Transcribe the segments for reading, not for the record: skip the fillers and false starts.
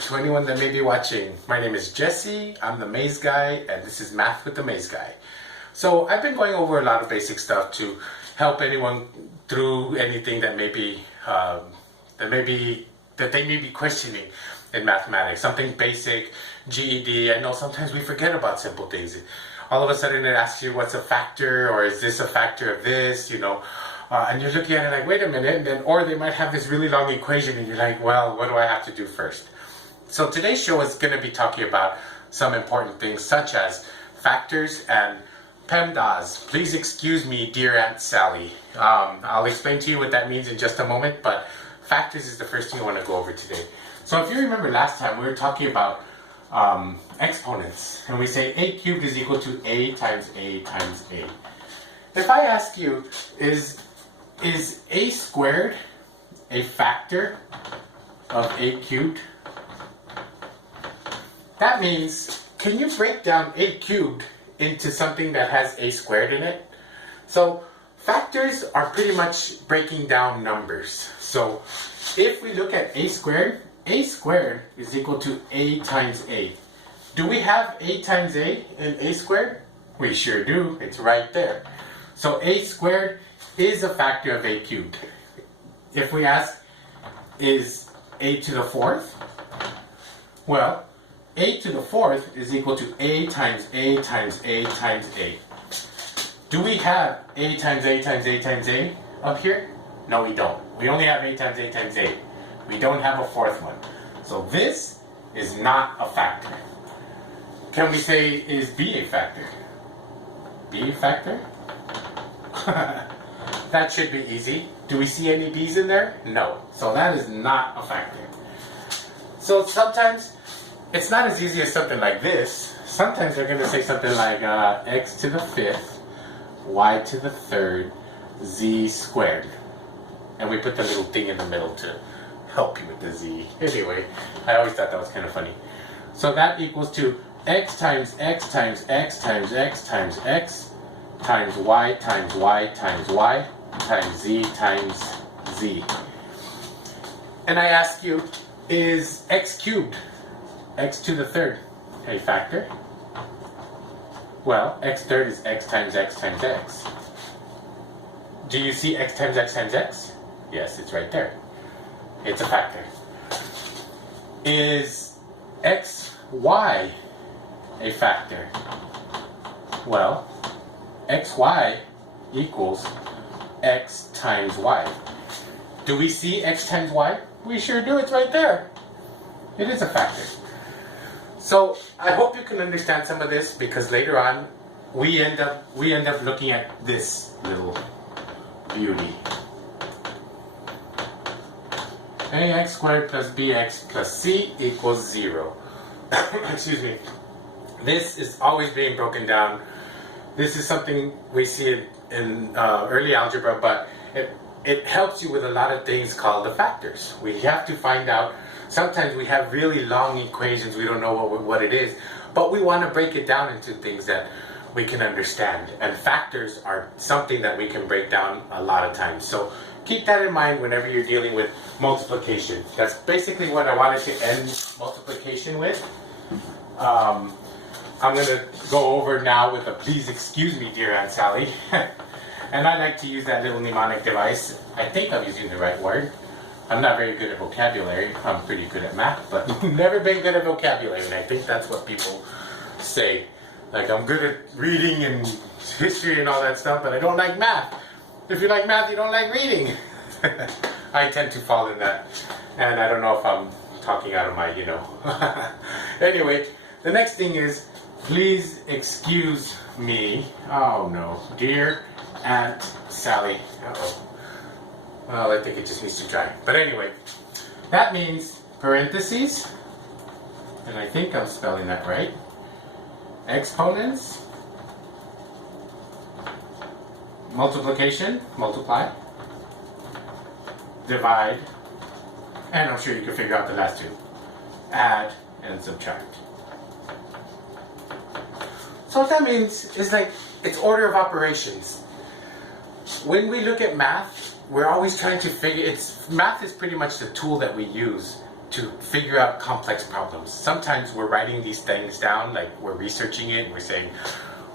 to anyone that may be watching. My name is Jesse, I'm the Maze Guy, and this is Math with the Maze Guy. So I've been going over a lot of basic stuff to help anyone through anything that they may be questioning in mathematics. Something basic, GED. I know sometimes we forget about simple things. All of a sudden it asks you what's a factor, or is this a factor of this, and you're looking at it like, wait a minute, and then, or they might have this really long equation and you're like, well, what do I have to do first? So today's show is going to be talking about some important things such as factors and PEMDAS. Please excuse me, dear Aunt Sally. I'll explain to you what that means in just a moment, but factors is the first thing I want to go over today. So if you remember last time, we were talking about exponents, and we say a cubed is equal to a times a times a. If I ask you, is a squared a factor of a cubed? That means, can you break down a cubed into something that has a squared in it? So factors are pretty much breaking down numbers. So if we look at a squared is equal to a times a. Do we have a times a in a squared? We sure do. It's right there. So a squared is a factor of a cubed. If we ask, is a to the fourth? Well, a to the fourth is equal to a times a times a times a. Do we have a times a times a times a up here? No, we don't. We only have a times a times a. We don't have a fourth one. So this is not a factor. Can we say, is b a factor? B a factor? That should be easy. Do we see any b's in there? No. So that is not a factor. So sometimes it's not as easy as something like this. Sometimes they're going to say something like x to the fifth, y to the third, z squared. And we put the little thing in the middle to help you with the z. Anyway, I always thought that was kind of funny. So that equals to x times x times x times x times x times y times y times y times z times z. And I ask you, is x cubed, x to the third, a factor? Well, x third is x times x times x. Do you see x times x times x? Yes, it's right there. It's a factor. Is xy a factor? Well, xy equals x times y. Do we see x times y? We sure do. It's right there. It is a factor. So I hope you can understand some of this, because later on we end up looking at this little beauty. ax squared plus bx plus c equals 0. Excuse me. This is always being broken down. This is something we see in early algebra, but it helps you with a lot of things called the factors. We have to find out. Sometimes we have really long equations, we don't know what it is, but we want to break it down into things that we can understand. And factors are something that we can break down a lot of times. So keep that in mind whenever you're dealing with multiplication. That's basically what I wanted to end multiplication with. I'm going to go over now with a please excuse me, dear Aunt Sally. And I like to use that little mnemonic device. I think I'm using the right word. I'm not very good at vocabulary. I'm pretty good at math, but never been good at vocabulary. And I think that's what people say. Like, I'm good at reading and history and all that stuff, but I don't like math. If you like math, you don't like reading. I tend to fall in that. And I don't know if I'm talking out of my, Anyway, the next thing is, please excuse me. Oh no, dear Aunt Sally. Uh-oh. Well, I think it just needs to dry. But anyway, that means parentheses, and I think I'm spelling that right. Exponents, multiplication, multiply, divide, and I'm sure you can figure out the last two. Add and subtract. So what that means is it's order of operations. When we look at math, we're always trying to figure, math is pretty much the tool that we use to figure out complex problems. Sometimes we're writing these things down, like we're researching it and we're saying,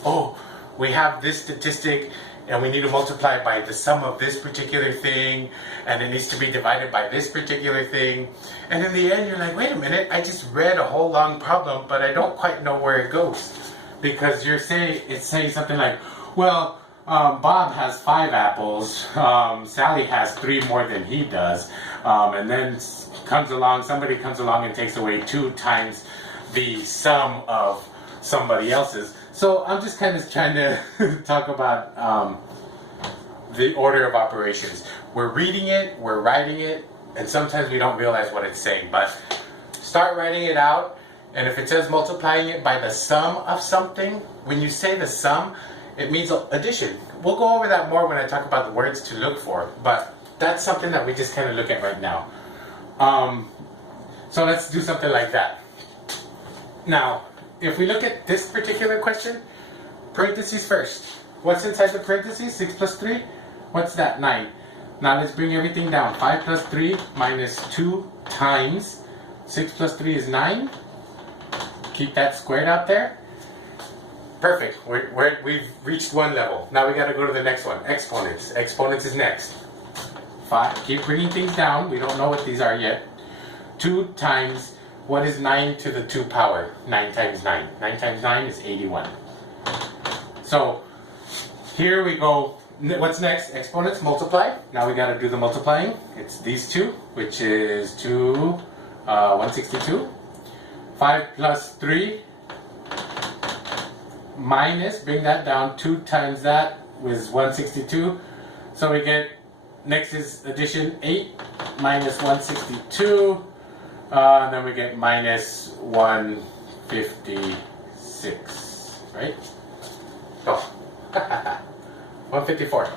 oh, we have this statistic and we need to multiply it by the sum of this particular thing, and it needs to be divided by this particular thing. And in the end, you're like, wait a minute, I just read a whole long problem, but I don't quite know where it goes. Because it's saying something like, well, Bob has 5 apples, Sally has 3 more than he does, and then somebody comes along and takes away 2 times the sum of somebody else's. So I'm just kind of trying to talk about the order of operations. We're reading it, we're writing it, and sometimes we don't realize what it's saying, but start writing it out. And if it says multiplying it by the sum of something, when you say the sum, it means addition. We'll go over that more when I talk about the words to look for, but that's something that we just kind of look at right now. So let's do something like that. Now, if we look at this particular question, parentheses first. What's inside the parentheses? 6 plus 3? What's that? 9. Now let's bring everything down. 5 plus 3 minus 2 times 6 plus 3 is 9. Keep that squared out there. Perfect. We've reached one level. Now we got to go to the next one. Exponents. Exponents is next. 5. Keep bringing things down. We don't know what these are yet. 2 times, what is 9 to the 2 power? 9 times 9. 9 times 9 is 81. So here we go. What's next? Exponents, multiply. Now we got to do the multiplying. It's these two, which is 162. 5 plus 3 minus, bring that down, 2 times that was 162. So we get, next is addition, 8 minus 162. And then we get minus 156, right? Oh, 154.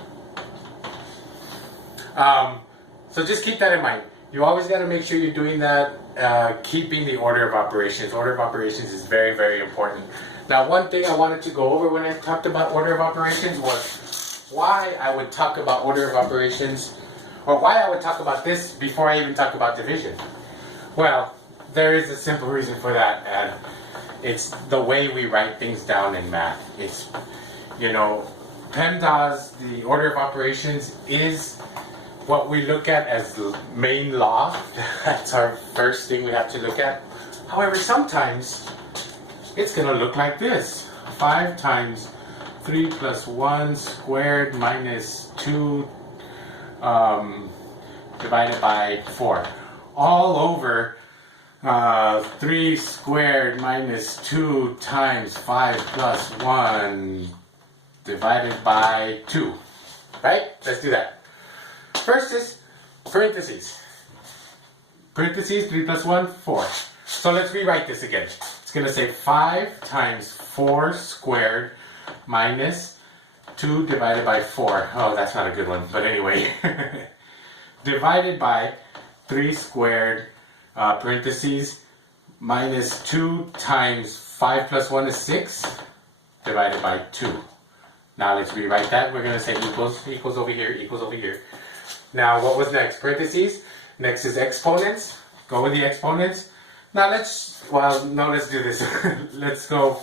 So just keep that in mind. You always got to make sure you're doing that, keeping the order of operations. Order of operations is very, very important. Now, one thing I wanted to go over when I talked about order of operations was why I would talk about order of operations, or why I would talk about this before I even talk about division. Well, there is a simple reason for that, and it's the way we write things down in math. It's, PEMDAS, the order of operations, is what we look at as the main law. That's our first thing we have to look at. However, sometimes it's going to look like this. 5 times 3 plus 1 squared minus 2 divided by 4. All over 3 squared minus 2 times 5 plus 1 divided by 2. Right? Let's do that. First is parentheses. Parentheses, 3 plus 1, 4. So let's rewrite this again. It's going to say 5 times 4 squared minus 2 divided by 4. Oh, that's not a good one, but anyway. Divided by 3 squared, parentheses, minus 2 times 5 plus 1 is 6, divided by 2. Now let's rewrite that. We're going to say equals over here, equals over here. Now what was next? Parentheses. Next is exponents. Go with the exponents. Now let's do this. Let's go.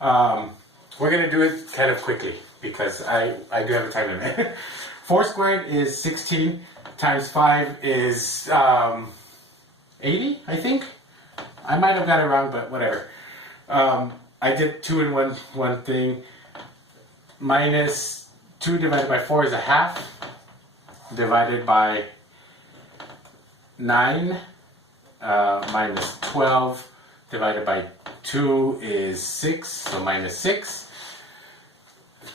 We're going to do it kind of quickly because I do have a time limit. 4 squared is 16 times 5 is 80, I think. I might have got it wrong, but whatever. I did 2 in one thing. Minus 2 divided by 4 is a half. Divided by 9 minus 12 divided by 2 is 6, so minus 6.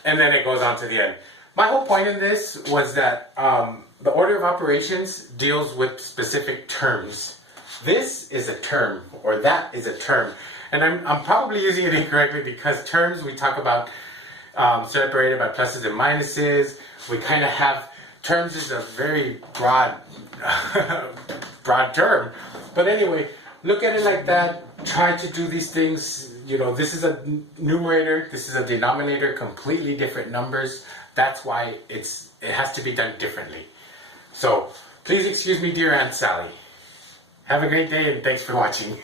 And then it goes on to the end. My whole point in this was that the order of operations deals with specific terms. This is a term, or that is a term. And I'm probably using it incorrectly because terms we talk about separated by pluses and minuses. We kind of have, terms is a very broad term. But anyway, look at it like that. Try to do these things. This is a numerator, this is a denominator, completely different numbers. That's why it has to be done differently. So please excuse me, dear Aunt Sally. Have a great day and thanks for watching.